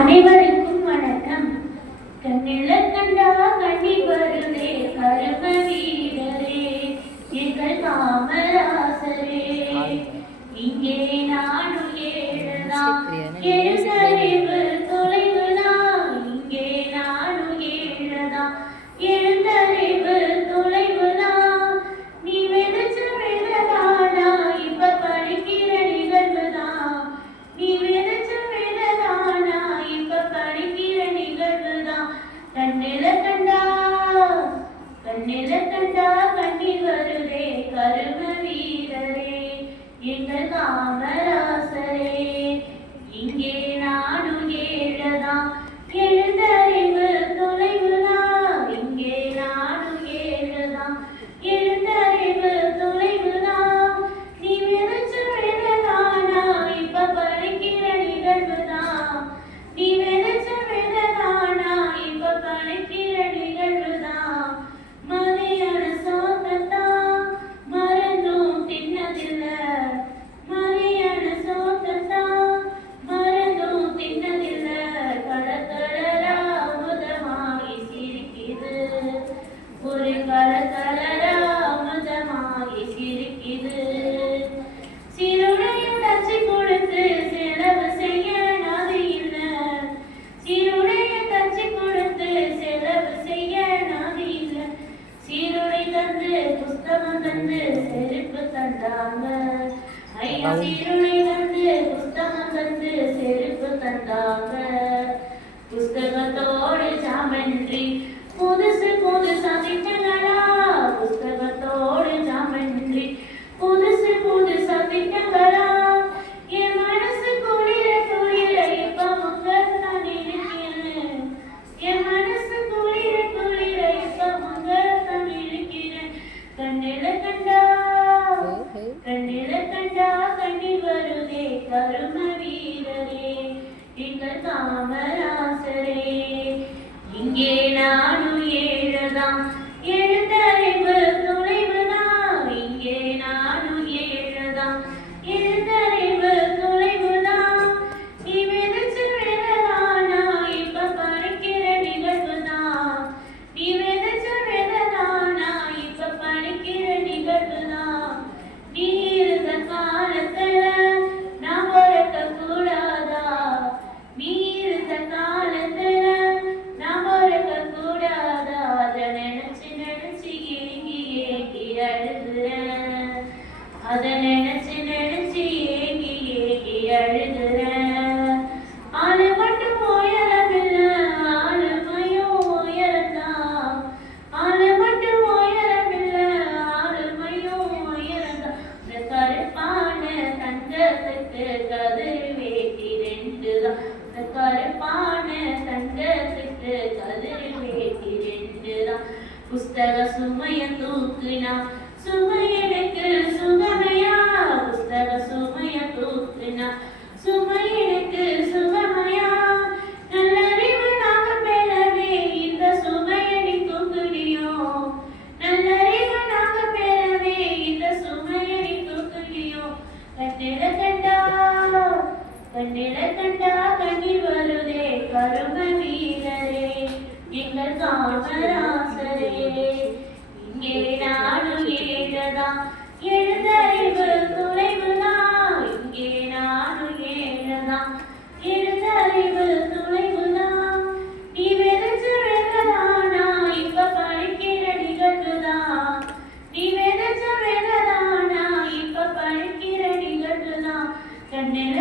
அனைவருக்கும் வணக்கம். கண்ணில கண்டா கண்ணி வருதே கரும வீரரே, எங்கள் காமராசரே. இங்கே நானும் ஏழலாம், எழுந்தறிவு தொலைவுதான். இங்கே நானும் ஏழலாம், எழுந்தறிவு தொலைவுதான். நீ விதைச்ச விததானா இப்ப படிக்கிற நிகழ்வுதான். நீ விதைச்ச விததானா இப்ப படிக்கிற நிகழ்வுதான். கண்ணில கண்டா கண்ணீர் வருதே கரும வீரரே, எங்கள் காமராசரே. இங்கே நானும் ஏழதான், எழுந்தறிவு தொலைவுதான். இங்கே நானும் ஏழதான், எழுந்தறிவு தொலைவுதான். நீ விதைச்ச விததானா இப்ப படிக்கிற நிகழ்வுதான். நீ விதைச்ச விததானா இப்ப படிக்கிற நிகழ்வுதான். மதியான சோத்தத்தான் மறந்தும் தின்னதில்ல. மதியான சோத்தத்தான் மறந்தும் தின்னதில்ல. கலக்கலரா அமுதமாகி சிரிக்குது, ஒரு கலக்கலரா அமுதமாகி சிரிக்குது. சிறுடையும் தச்சு கொடுத்து செலவு செய்ய நாதி இல்ல. சிறுடைய தச்சு கொடுத்து செலவு செய்ய நாதி இல்ல. சீருடை தந்து புஸ்தகம் தந்து செருப்பு தந்தாங்க ஐயா. சீருடை தந்து புஸ்தகம் தந்து செருப்பு தந்தாங்க. புஸ்தகத்தோடு ஜாமென்ட்ரி புதுசு புதுசா திட்டங்களா. புஸ்தகத்தோடு ஜாமென்ட்ரி புதுசு புதுசா திட்டங்களா. என் மனசு குளிர குளிர இப்ப முங்கத்தான் இருக்கிறேன். என் மனசு குளிர குளிர இப்ப முங்கத்தான் இருக்கிறேன். கண்ணில கண்டா கண்ணீர் வருதே கரும வீரரே, எங்கள் காமராசரே. இங்கே நானும் ஏழதான், எழுந்தறிவு தொலைவுதான். இங்கே நானும் ஏழதான், எழுந்தறிவு தொலைவுதான். நீ விதைச்ச விததானா இப்ப படிக்கிற நிகழ்வுதான். நீ விதைச்ச விததானா இப்ப படிக்கிற நிகழ்வுதான். நீ இருந்த காலத்துல நான் பிறக்க கூடாதா. நீ இருந்த காலத்துல நான் பிறக்க கூடாதா. அதை நினைச்சு நினைச்சு ஏங்கி ஏங்கி அழுகுறேன். அதை நினைச்சு நினைச்சு ஏங்கி ஏங்கி அழுகுறேன். ஆளு மட்டும் உயரமில்ல, ஆளுமையும் உயரந்தான். ஆளு மட்டும் உயரமில்ல, ஆளுமையும் உயரந்தான். இந்த கருப்பான தங்கத்துக்கு கதிர் வேட்டி ரெண்டுதான். இந்த கருப்பான தங்கத்துக்கு கதிர் வேட்டி ரெண்டுதான். புஸ்தக சுமைய தூக்குனா சுமையனுக்கு சுகமையா. புஸ்தக சுமைய தூக்குனா சுமையனுக்கு சுகமையா. நல்லறிவு நாங்க பெறவே இந்த சுமையனை தூக்குனியோ. நல்லறிவு நாங்க பெறவே இந்த சுமையனை தூக்குனியோ. கண்ணில கண்டா கண்ணீர் வருதே கரும வீரரே, எங்கள் காமராசரே. இங்கே நானும் ஏழதான், எழுந்தறிவு தொலைவுதான். இங்கே நானும் ஏழதான், எழுந்தறிவு தொலைவுதான். நீ விதைச்ச விததானா இப்ப படிக்கிற நிகழ்வுதான். நீ விதைச்ச விததானா இப்ப படிக்கிற நிகழ்வுதான். கண்ணில